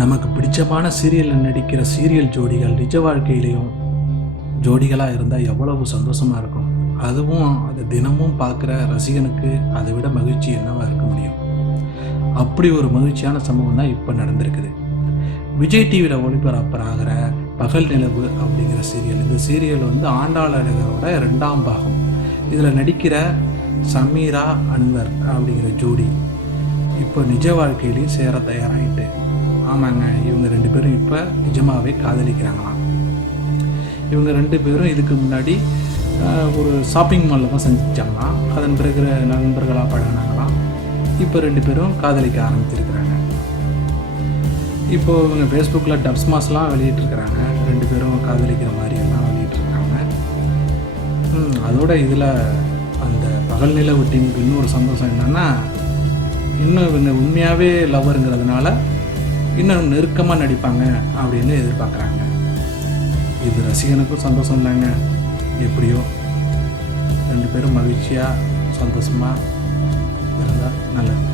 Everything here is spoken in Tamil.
நமக்கு பிடிச்சமான சீரியலில் நடிக்கிற சீரியல் ஜோடிகள் நிஜ வாழ்க்கையிலையும் ஜோடிகளாக இருந்தால் எவ்வளவு சந்தோஷமாக இருக்கும். அதுவும் அதை தினமும் பார்க்குற ரசிகனுக்கு அதை விட மகிழ்ச்சி என்னவாக இருக்க முடியும். அப்படி ஒரு மகிழ்ச்சியான சம்பவம் தான் இப்போ நடந்திருக்குது. விஜய் டிவியில் ஒளிபரப்பாகிற பகல் நிலவு அப்படிங்கிற சீரியல். இந்த சீரியல் ஆண்டாள் அழகரோட 2ஆம் பாகம். இதில் நடிக்கிற சமீரா அன்வர் அப்படிங்கிற ஜோடி இப்போ நிஜ வாழ்க்கையிலையும் சேர தயாராகிட்டு. ஆமாங்க, இவங்க 2 பேரும் இப்போ நிஜமாகவே காதலிக்கிறாங்களாம். இவங்க 2 பேரும் இதுக்கு முன்னாடி ஒரு ஷாப்பிங் மாலில் தான் சந்திச்சாங்களாம். அதன் பிறகு நண்பர்களாக பழகினாங்களாம். இப்போ 2 பேரும் காதலிக்க ஆரம்பிச்சிருக்கிறாங்க. இப்போது இவங்க ஃபேஸ்புக்கில் டப்ஸ் மாஸ்லாம் வெளியிட்ருக்கிறாங்க. 2 பேரும் காதலிக்கிற மாதிரியெல்லாம் வெளியிட்ருக்காங்க. அதோட இதில் அந்த பகல் நிலவு டீமுக்கு இன்னொரு சந்தோஷம் என்னென்னா, இன்னும் இவங்க உண்மையாகவே லவ்வருங்கிறதுனால இன்னும் நெருக்கமாக நடிப்பாங்க அப்படின்னு எதிர்பார்க்குறாங்க. இது ரசிகனுக்கும் சந்தோஷம் தாங்க. எப்படியோ 2 பேரும் மகிழ்ச்சியாக சந்தோஷமாக இருந்தால் நல்லது.